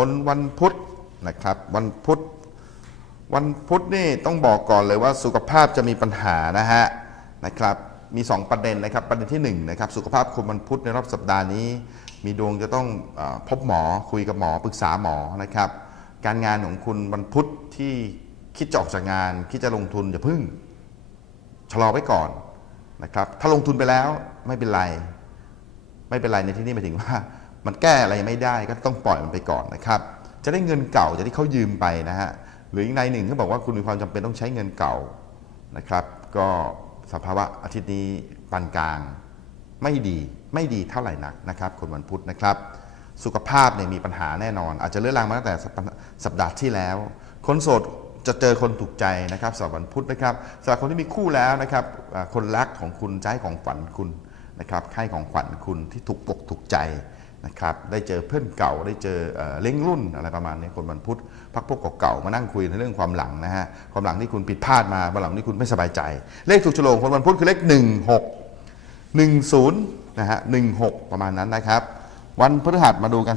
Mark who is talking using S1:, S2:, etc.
S1: คนวันพุธนะครับวันพุธวันพุธนี่ต้องบอกก่อนเลยว่าสุขภาพจะมีปัญหานะฮะนะครับมี 2 ประเด็นนะครับประเด็นที่1นะครับสุขภาพคนวันพุธในรอบสัปดาห์นี้ มีดวงจะต้องอพบหมอคุยกับหมอปรึกษาหมอนะครับการงานของคุณวันพุธที่คิดจะออกจากงานคิดจะลงทุนอย่าพึ่งชะลอไว้ก่อนนะครับถ้าลงทุนไปแล้วไม่เป็นไร ไม่เป็นไรในที่นี้หมายถึงว่า มันแก้อะไรไม่ได้ก็ต้องปล่อยมันไปก่อนนะครับ จะได้เงินเก่าจากที่เขายืมไปนะฮะหรืออีกในหนึ่งเขาบอกว่าคุณมีความจำเป็นต้องใช้เงินเก่านะครับ ก็สภาวะอาทิตย์นี้ปานกลาง ไม่ดีไม่ดีเท่าไหร่นักนะครับ คนวันพุธนะครับ สุขภาพเนี่ยมีปัญหาแน่นอน อาจจะเลื่อนลางมาตั้งแต่สัปดาห์ที่แล้ว คนโสดจะเจอคนถูกใจนะครับสำหรับวันพุธนะครับสำหรับคนที่มีคู่แล้วนะครับ คนรักของคุณให้ของขวัญคุณนะครับให้ของขวัญคุณที่ถูกปกถูกใจ นะครับได้เจอเพื่อนเก่าได้เจอเออเล้งรุ่นอะไรประมาณนี้คนวันพุธพักพวกเก่าๆมานั่งคุยในเรื่องความหลังนะฮะความหลังที่คุณผิดพลาดมาความหลังที่คุณไม่สบายใจ เลขถูกฉลองคนวันพุธคือเลข 16 10นะฮะ16 ประมาณนั้นนะครับ วันพฤหัสมาดูกัน